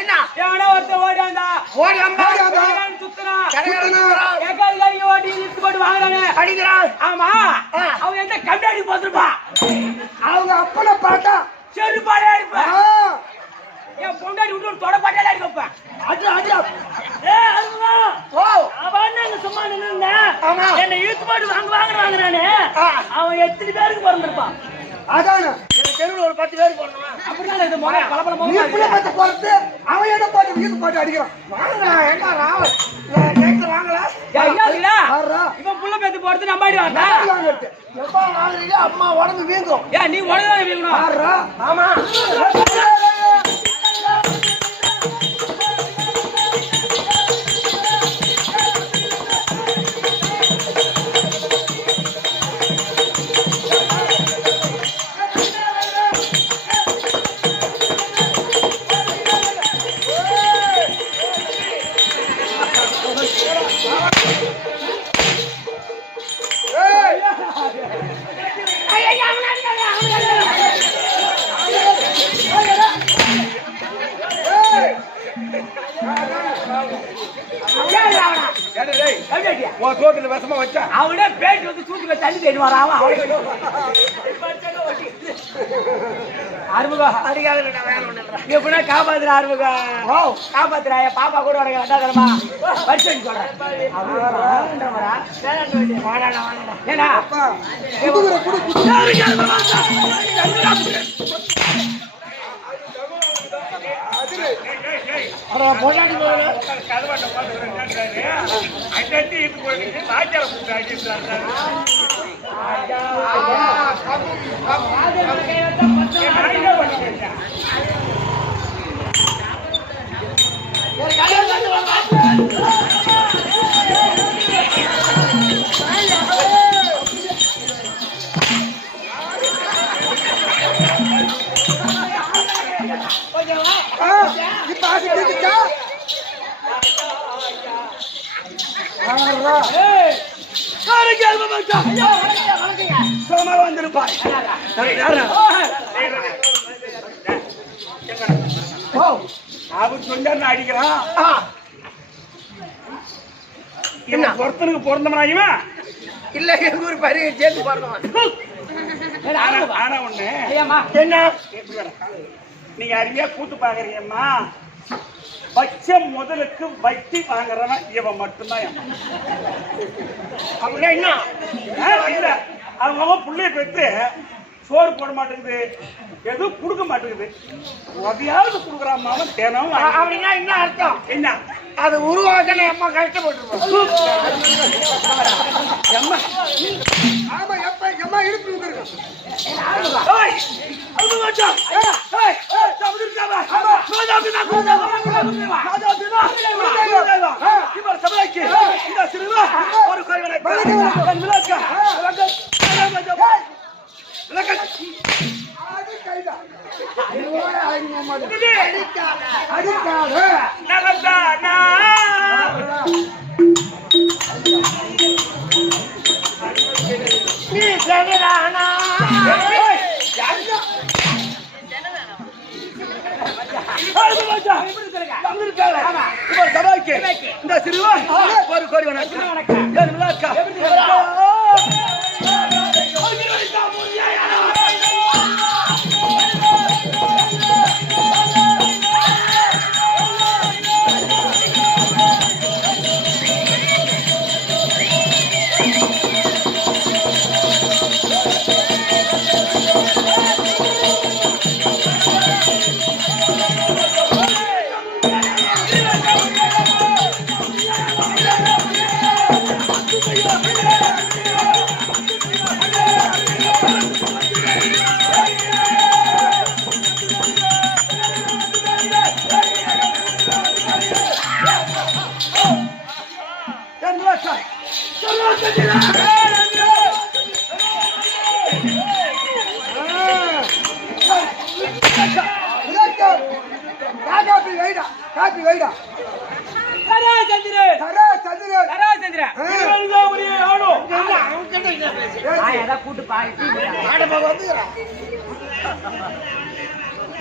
என்ன எவனோ ஒருத்த ஓடியாந்தா சுத்தனா எக்கால் ஓடி இழுத்து போட்டு வாங்குறானே அடிக்கிறான். ஆமா அவன் எந்த கம்டாடி போத்திருப்பான். அவங்க அப்பனை பார்த்தா செருப்பாடே இருப்பான். என் பொண்டாடி விட்டு தொடப்பாட்டே அடிப்பேன். அது அது சும்மா நின்று என்னை இழுத்து போட்டு வாங்குறானே அவன் எத்தனை பேருக்கு பிறந்திருப்பான். அதான தெருவில் ஒரு 10 பேர் போடணும். அப்படிதான் இது முறை பலப்பட போறது அவன் இடம் போட்டு வீட்டு போட்டு அடிக்கிறான். வாங்கலாம் என்ன வாங்கலாம் இவன் புள்ள பேத்து போறது நம்பாடி வாங்க எப்பா வாங்குறீங்க அம்மா உடம்பு வீங்கும். ஏன் நீ உடனே வீங்கணும். ஆமா அவனே பேட்டு வந்து சூட்டுக்க தண்ணி தேடுவாரா அறுமுகம் எப்படின்னா காப்பாத்துற அறுமுகம் காப்பாத்துறா பாப்பா கூட உனக்கு ரெண்டாயிரமா பரிசு சொல்றேன். ஏன்னா பொண்டாடி அடிக்கிறான். ஒருத்தனுக்கு பிறந்தவனா இல்ல எங்க ஊர் பரிய சேர்த்து பிறந்தவன். ஆனா ஒண்ணு என்ன நீங்க அருமையா கூத்து பாக்குறீங்கம்மா. வச்ச முதலுக்கு வட்டி வாங்குறவன் இவன் மட்டும்தான். அப்படின்னா என்ன அவங்க புள்ளைய பெற்று சோறு போட மாட்டேங்குது, எதுவும் கொடுக்க மாட்டேங்குது. அதையாவது கொடுக்குறான் மாமன் தினம். அப்படின்னா என்ன அர்த்தம்? என்ன அது உருவாக்கணும் அம்மா கஷ்டப்பட்டு இந்த சிறுவா ஒரு கோடி வணக்கம்.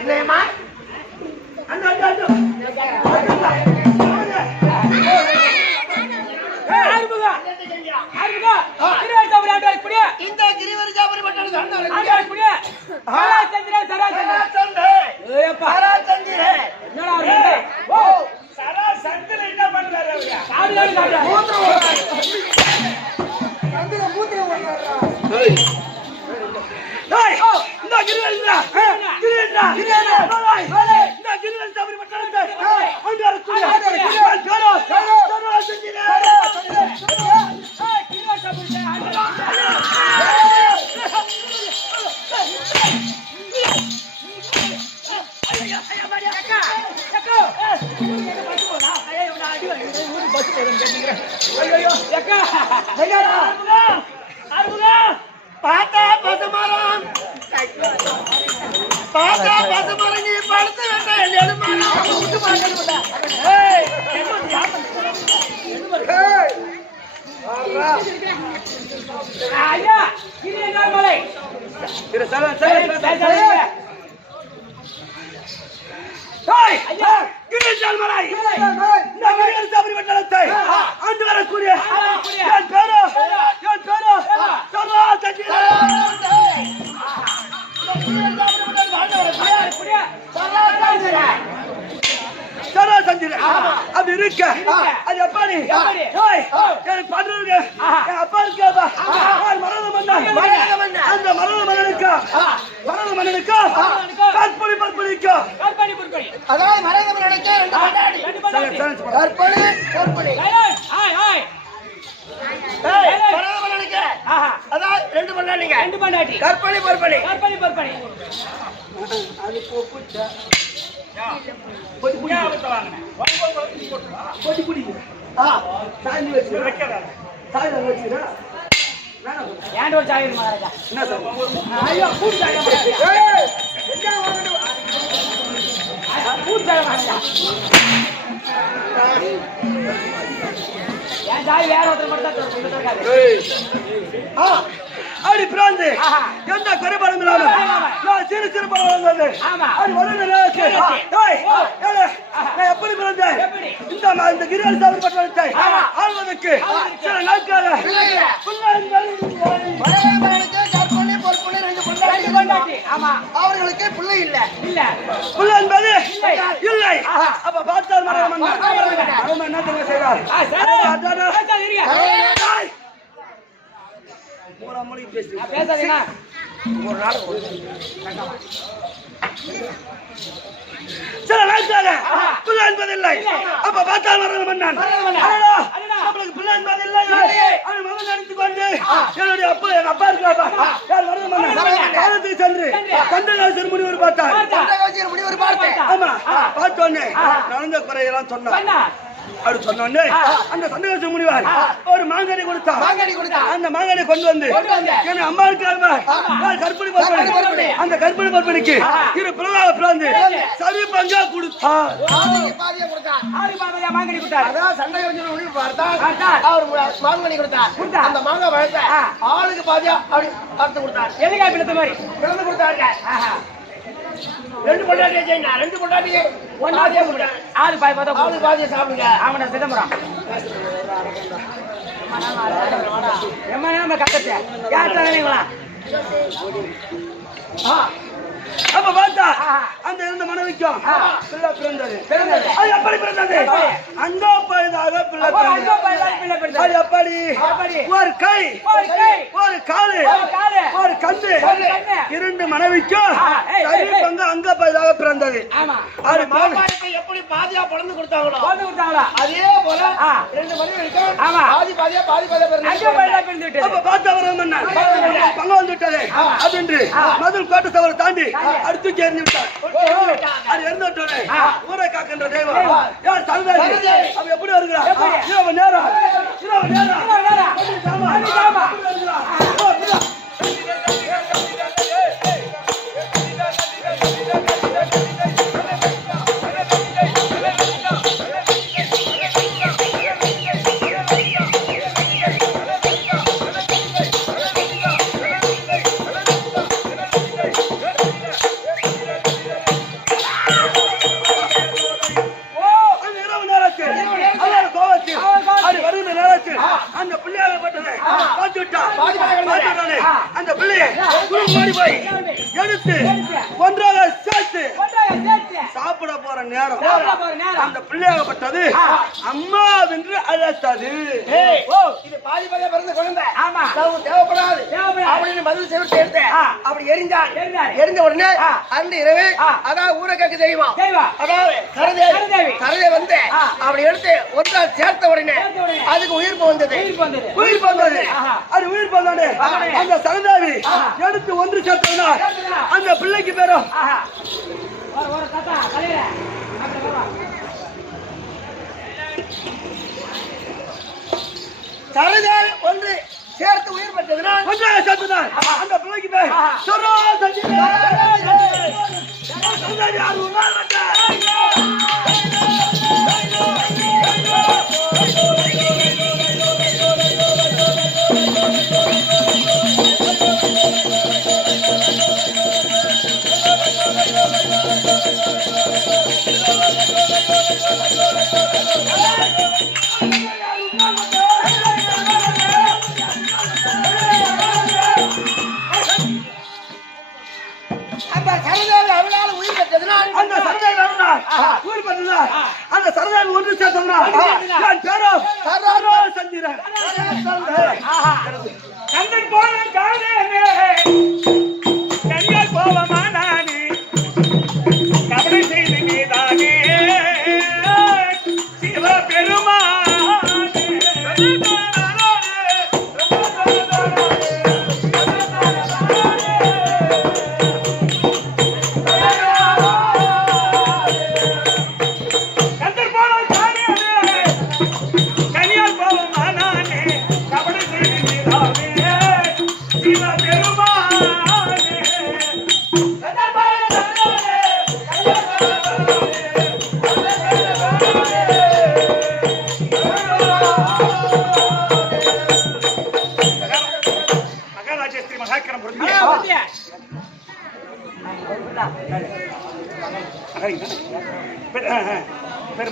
இல்லையம்மா இந்த கிரிவரிஜாபுரி பட்டணம் என்ன பண்றாரு அவரு? இந்த கிரிவரிஜா தவறி பட்டணத்தை பார்த்தா பசுமரம் நீ படுத்து ஆண்டு வரக்கூடிய என் பேரோ அப்படி இருக்க அது எப்படி எனக்கு பண்றது என் அப்பா இருக்காப்பா அந்த மரண மன்னனுக்கா கற்பனை பற்பணிக்கா அதாவது மறைந்தவர்களுக்கு கற்பனை பொற்பனை அதாவது ரெண்டு பண்ணாட்டிங்க கற்பனை பொற்பனை அது போக்குச்சா அப்படி பிராந்து எந்த குறைபாடும் இல்லாம நான் சிறு சிறு படம் வந்தது அது எப்படி பிறந்தேன் இந்த கிரிவல் சாமி பட்டத்தை ஆழ்வதற்கு சில நாட்கால அவர்களுக்கு பிள்ளை இல்ல பிள்ளை என்பது இல்லை. அப்ப பார்த்தால் மரம் என்ன தெரியும் செய்தார் சில நாட்கால பிள்ளை என்பதில்லை. அப்ப பார்த்தால் மரம் மன்னான் நம்மளுக்கு பிள்ளை என்பதில்லை. அவன் மகன் நடித்துக் கொண்டு என்னுடைய அப்பா என் அப்பா இருக்காப்பா யார் மரம் மன்னன் காலத்துக்கு சென்று கண்டகாசர் முனிவர் பார்த்தார். ஆமா பார்த்தோன்னே நடந்த குறையெல்லாம் சொன்னார். அப்படி சொன்னோடனே அந்த சந்தேக முனிவர் ஒரு மாங்கனி கொடுத்தா அந்த மாங்கனி கொண்டு வந்து என் அம்மாவுக்கு கற்பனை பற்பனை அந்த கற்பனை பற்பனைக்கு இரு பிரலாக பிறந்து சரி பங்கா கொடுத்தார். மாங்கனி கொடுத்தார். அதான் சண்டை முனிவர் பார்த்தார். அவர் மாங்கனி கொடுத்தார். அந்த மாங்காய் வளர்த்த ஆளுக்கு பாதியா அப்படி அறுத்து கொடுத்தார். எதுக்காக பிளந்த மாதிரி பிளந்து கொடுத்தாங்க. ரெண்டு பொண்டாட்டி ஒன்னாதே கொடுத்தாரு. ஆளு பாதியை சாப்பிடுங்க. அவன சிதம்பரம் நம்ம கட்டத்தை யாருங்களா அப்ப பார்த்தா அந்த இருந்த மனைவிக்கும் பிள்ளை பிறந்தது. அது எப்படி பிறந்தது? அங்கோ பழுதாக பிள்ளை பிறந்தது. அது எப்படி? ஒரு கை ஒரு காலு ஒரு கந்து இரண்டு மனைவிக்கும் சரி பங்கு அங்க பழுதாக பிறந்தது. அது எப்படி பாதியா பிறந்து கொடுத்தாங்களோ அதே போல ரெண்டு மனைவிக்கும் பாதி பிறந்து அப்ப பார்த்தா பங்கு வந்து விட்டது அப்படின்னு மதுள் கோட்டை தவறு தாண்டி அடுத்து சேர்ந்து விட்டார். அது இறந்து விட்டோனே ஊரை காக்கின்ற தெய்வம் யார் தலைவர் அவ எப்படி வருகிறார்? இரவு நேரம் அந்த பிள்ளையாகப்பட்டது பார்த்து விட்டா பாதி பார்த்துட்டானே அந்த பிள்ளையை ஓடி போய் எடுத்து ஒன்றாக சேர்த்து சாப்பிட போற நேரம் அந்த பிள்ளையாகப்பட்டது அம்மா என்று அழைத்தது. இது பாதி பாதியா பிறந்த குழந்தை தேவைப்படாது அப்படின்னு பதில் செலுத்தி எடுத்தேன். அப்படி எரிஞ்ச உடனே அந்த இரவு அதாவது ஊரை கேட்க தெரியுமா அதாவது கரதே வந்து அப்படி எடுத்து ஒன்றால் சேர்த்த உடனே அதுக்கு உயிர் வந்தது. அது உயிர் போனோடனே அந்த சரதாவி எடுத்து ஒன்று சேர்த்ததுனா அந்த பிள்ளைக்கு பேரும் சரதாவி ஒன்று சேர்த்து உயிர் பெற்றதுனால் ஒன்றாக சேர்த்ததுனால் அந்த பிள்ளைக்கு பேர் அந்த சரதாவி ஒன்று சேர்த்ததுனால் சந்திரன் கண்ணன் போன கண்ணியால் கோபமானானே கவலை செய்து நீதானே சிவ பெருமானே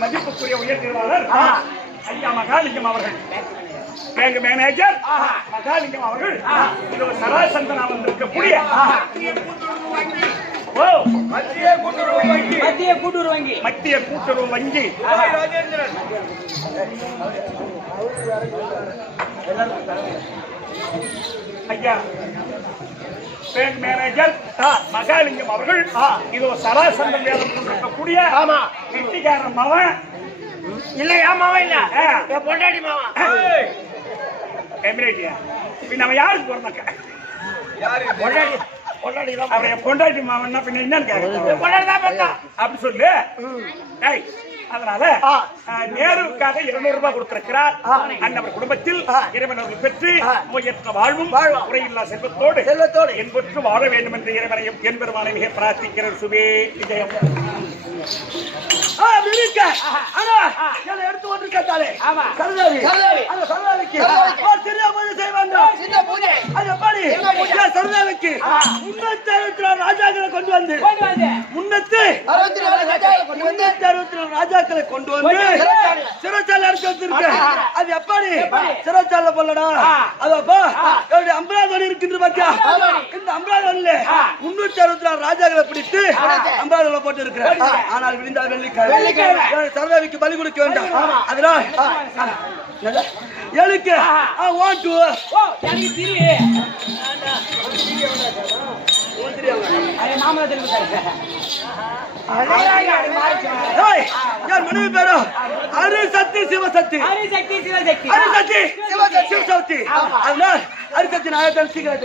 மதிப்புக்குரிய உயர் நிர்வாகர் ஐயா மகாலிங்கம் அவர்கள், பேங்க் மேனேஜர் மகாலிங்கம் அவர்கள், இது சராசந்தனா வந்திருக்கக்கூடிய மத்திய கூட்டுறவு வங்கி ஐயா பேங்க் மேனேஜர் மகாலிங்கம் அவர்கள், இது சராசந்தன் வேதம் கொண்டிருக்கக்கூடிய கெட்டிக்காரன் மவன் இல்லையா மாவன் இல்ல பொண்டாட்டி மாவன் எமிரேட்டியா பின்ன அவன் யாருக்கு பிறந்தாக்க பொண்டாட்டி மாவன்னா பின்ன என்னன்னு அப்படி சொல்லு. அதனால நேருக்காக 200 ரூபாய் கொடுத்திருக்கிறார். அன்னவர் குடும்பத்தில் இறைவனர்கள் பெற்று நோயற்ற வாழ்வும் குறையில்லா செல்வத்தோடு என்பற்று வாழ வேண்டும் என்று இறைவனையும் என் பெருமானை மிக பிரார்த்திக்கிறார். சுவே விஜயம் எடுத்து ஒன்று கேட்டாலே சரதாவிக்கு 364 ராஜாக்களை கொண்டு வந்து 364 ராஜாக்களை கொண்டு வந்து சிறைச்சாலை அடைச்சு வச்சிருக்க. அது எப்படி சிறைச்சாலை போலடா அதப்பா என்னுடைய அம்பராவணி இருக்கின்ற பாத்தியா, இந்த அம்பராவணியில 364 ராஜாக்களை பிடித்து அம்பராவணியில போட்டு இருக்கிறேன். ஆனால் விழுந்தால் வெள்ளிக்கிழமை சரதாவிக்கு பலி கொடுக்க வேண்டாம். அதனால் எனக்கு மனைவி பேரோ அரிசக்தி சிவசக்தி சிவசக்தி. அதனால் அரிசக்தி நான் சீக்கிரம்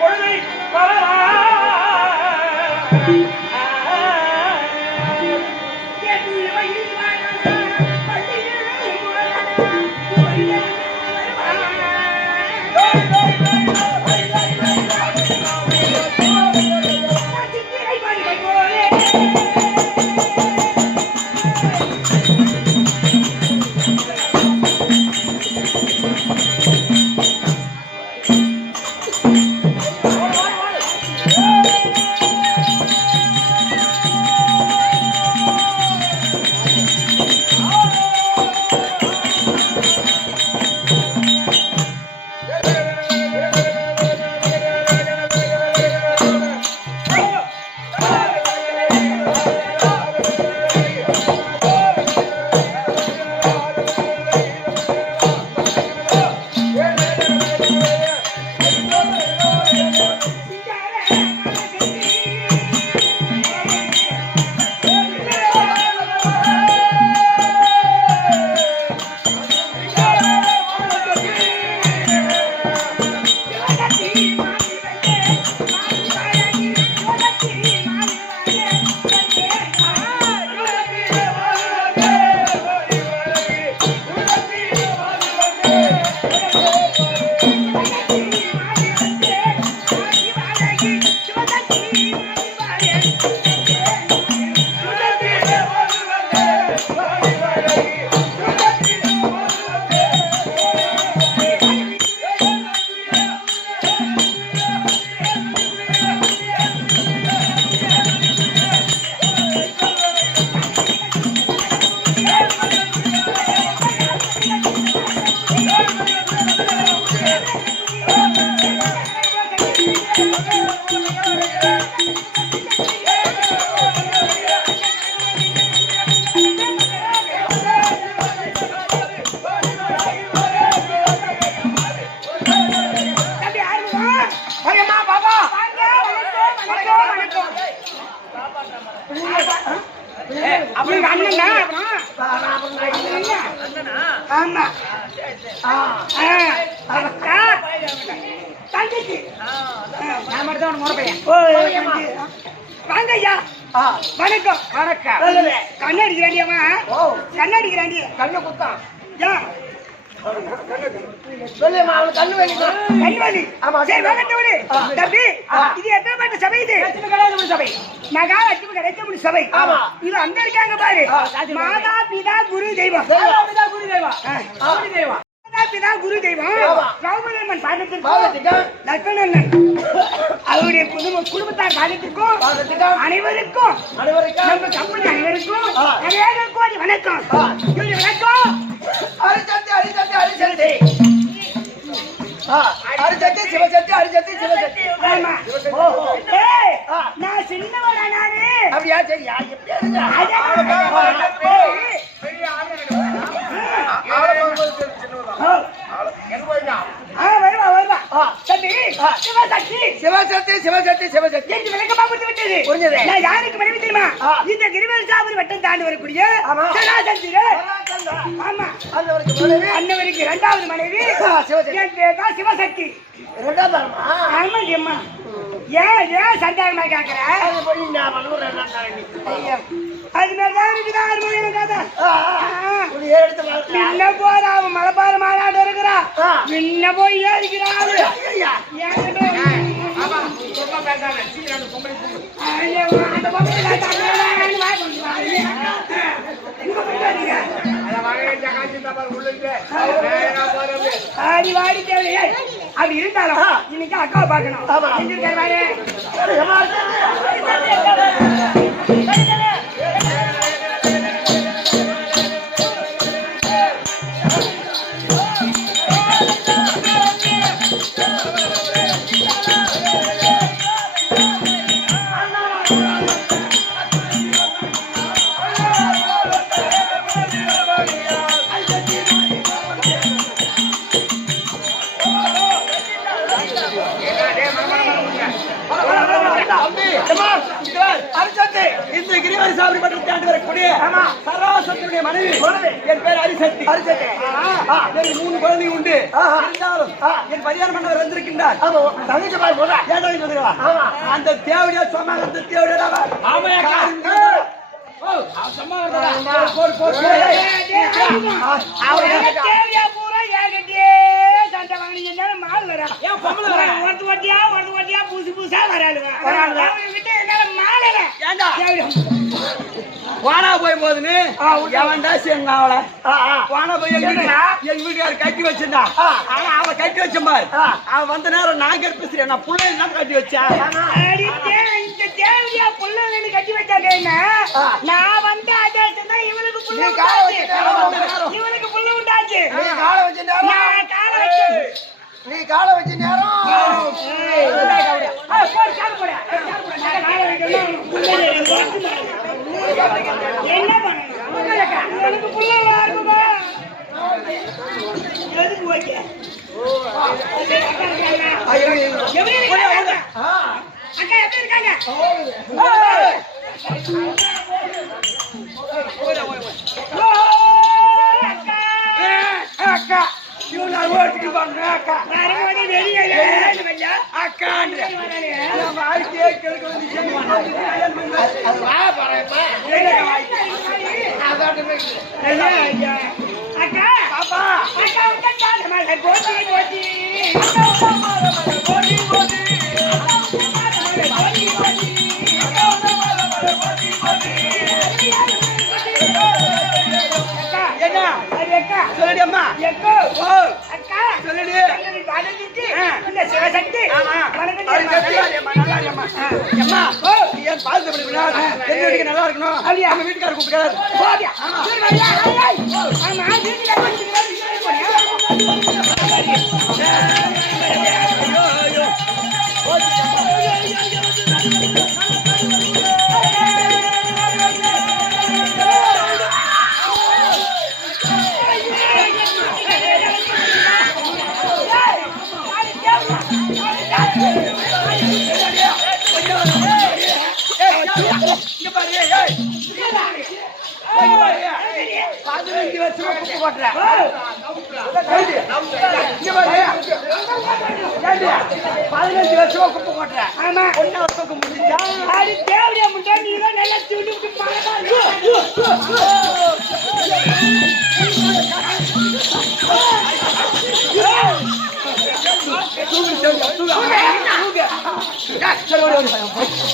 பொழுதை வரவா வணக்கம் வணக்கம். கண்ணாடி கிராண்டியம்மா கண்ணாடி கிராண்டி கண்ணு குத்தான் சொல்லுமா அவன் கண்ணு வலி கண்ணு வலி. ஆமா சரி வாங்கட்டோடு தம்பி இது எத்தனை பாட்டு சபை இது சபை மகாலட்சுமி கடைச்சமுடி சபை. ஆமா இது அங்க இருக்காங்க பாரு மாதா பிதா குரு தெய்வம் குரு தெய்வம் பிதா குரு தெய்வம் ராமலம்மன் பாதத்திற்கும் லட்சுமணன் அவருடைய குடும்பத்தார் பாதத்திற்கும் அனைவருக்கும் நம்ம கம்பெனி அனைவருக்கும் கோடி வணக்கம் வணக்கம். அரிசக்தி அரிசக்தி அரிசக்தி அரிசக்தி சிவசக்தி அரிசக்தி சிவசக்தி. நான் சின்னவரா நானு அப்படியா சரியா சிவசக்தி சிவசக்தி சிவசக்தி விளக்கமா புரிந்து விட்டது. புரிஞ்சது. நான் யாருக்கு மனைவி தெரியுமா? இந்த கிரிவலசாமி வட்டம் தாண்டி வரக்கூடிய சராசக்தி. ஆமா அன்னவருக்கு இரண்டாவது மனைவி சிவசக்தி. ஆமாண்டி அம்மா. ஏன் ஏன் சந்தேகமா கேக்குற? அது மாதிரிதான் இருக்குதா என்ன போற அவன் மலைப்பாறு மாநாடு இருக்கிறா முன்ன போய் ஏறிக்கிறான். வாடி தேவையே அப்படி இருந்தாலும் இன்னைக்கு அக்காவை பார்க்கணும். தம்பி அரிசக்தி இந்த கிரிவரி சாமி பற்றி ஆண்டு வரக்கூடிய சராசத்தினுடைய மனைவி என் பேர் அரிசக்தி. எனக்கு 3 குழந்தை உண்டு. இருந்தாலும் என் பரிகாரம் பண்ணவர் வந்திருக்கின்றார். அந்த தேவடியா சொன்னாங்க. அந்த தேவடியா வானா போய் போதுன்னு எவன்டா சேர்ந்தா அவளை வானா போய் எங்க வீட்டுக்காரர் கட்டி வச்சிருந்தா. ஆனா அவளை கட்டி வச்சம்பாரு. அவன் வந்த நேரம் நான் கற்பிக்கிறேன். நான் புள்ளை தான் கட்டி வச்சேன். கட்டி வச்சாங்க. நான் வந்து இவனுக்கு புள்ள உண்டாச்சு. நீ காலை வச்ச நேரம் என்ன பண்ணணும் புள்ள இருக்குமா எதுக்கு வைக்க அக்கா எப்படி இருக்காங்க? அக்கா இவன் ஓட்டுக்கு பண்ண அக்கா அக்கா வாழ்க்கையே கெடுக்க அக்கா பாப்பா அக்கா போட்டி போட்டி என்ன அக்கா சொல்லுடி அம்மா. எக்கோ அக்கா சொல்லுடி. இந்த சிவசக்தி ஏன் பால் நல்லா இருக்கணும். நம்ம வீட்டுக்காரர் கூப்பிட்டுக்காரு.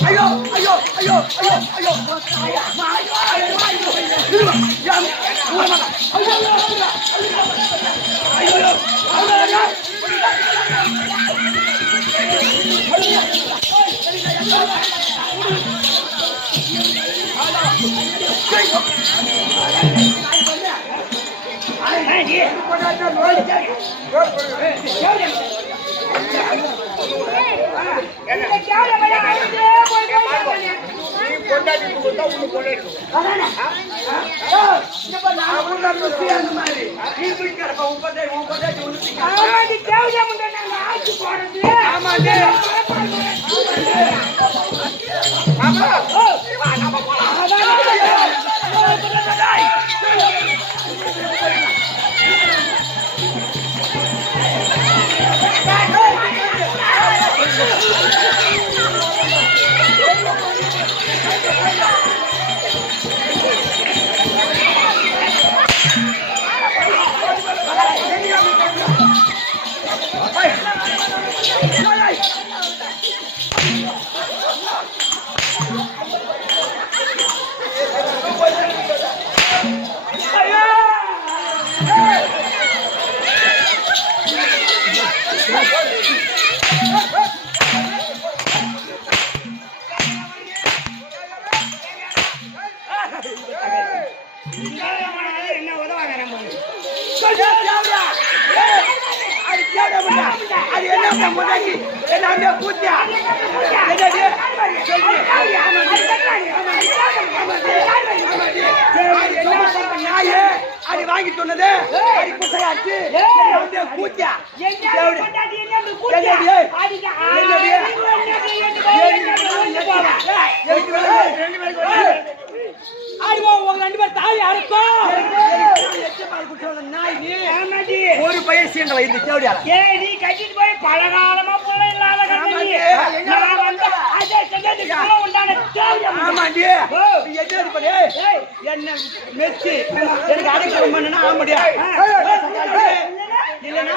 ஐயோ ஐயோ ஐயோ ஐயோ அடி வாங்கி சொன்னது அடி குட்டையாச்சு வந்து கூத்தியா ஒரு பையன் சீண்டல இந்த தேவடியால நீ கட்டிட்டு போய் பல காலமா புள்ள இல்லாத என்ன மெச்சு எனக்கு அடைக்கலம் பண்ணா ஆக முடியாது இல்லன்னா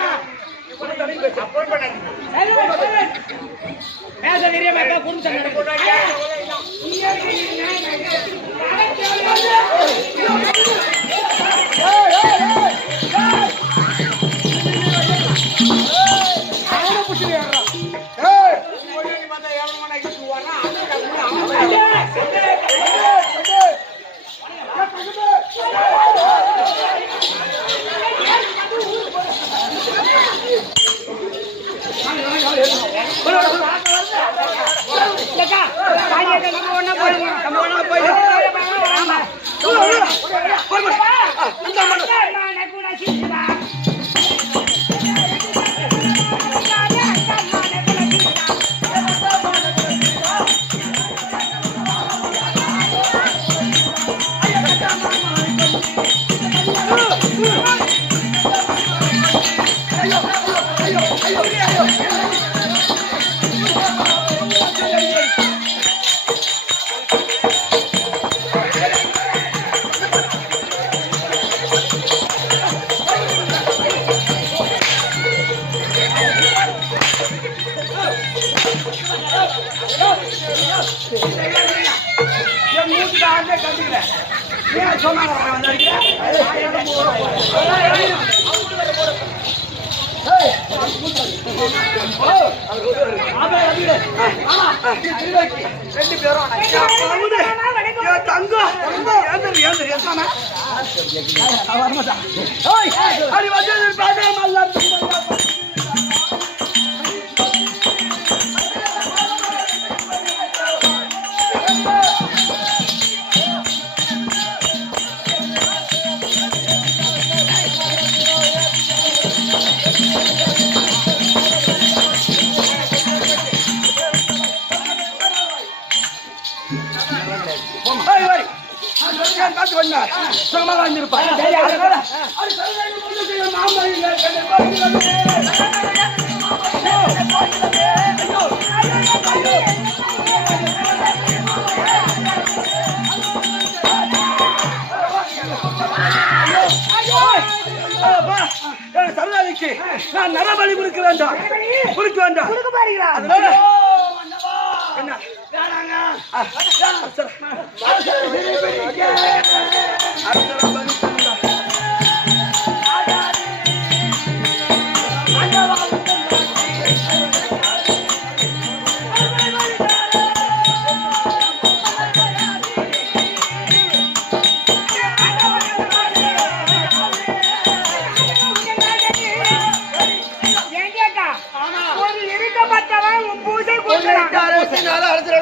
சரதாதிக்கு நான் நரபலி கொடுக்க வேண்டாம் கொடுக்க வேண்டாம் அதனால என்ன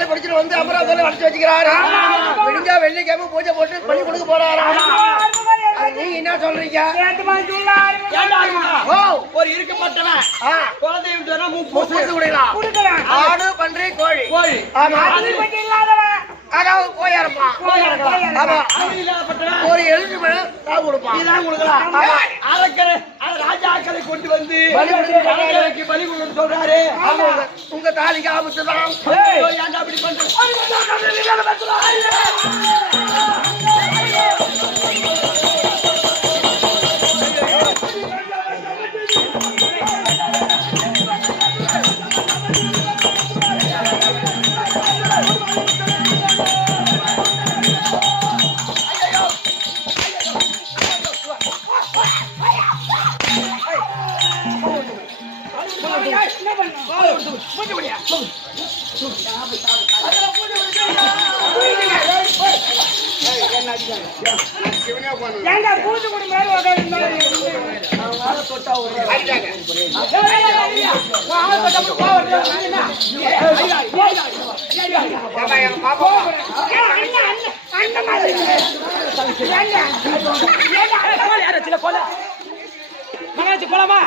படிச்சுட்டு வந்து அமராவதியில வடிச்சு வச்சுக்கிறாரு. விடிஞ்சா வெள்ளிக்கிழமை பூஜை போட்டு பண்ணி கொடுக்க போறாரு. நீங்க என்ன சொல்றீங்க? ஒரு இருக்கப்பட்டவன் குழந்தைய கொடுக்கலாம். ஆடு பன்றி கோழி அதாவது கோயா இருப்பான். ஒரு எழுந்து கொடுப்பான். ராஜாக்களை கொண்டு வந்து பலி கொடுக்க சொல்றாரு. உங்க தாலிக்கு ஆபத்து தான். அப்படி பண்ற பூஜை கூட மேல போலாமா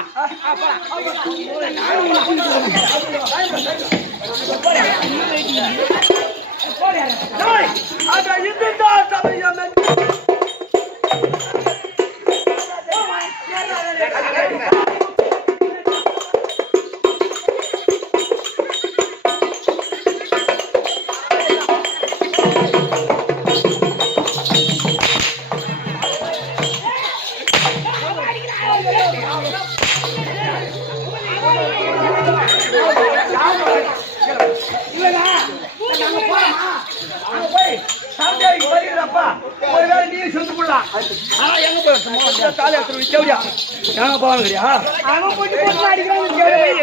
டேய், அட இதுடா சபையமே. சாப்பிட்டு வருகிறப்பா ஒரு வேளை நீ சுத்து போடலாம். ஆனா எங்க போய் காலை எடுத்து எங்க போவாங்கறியா? அவன் போட்டு போட்டு அடிக்கிறான்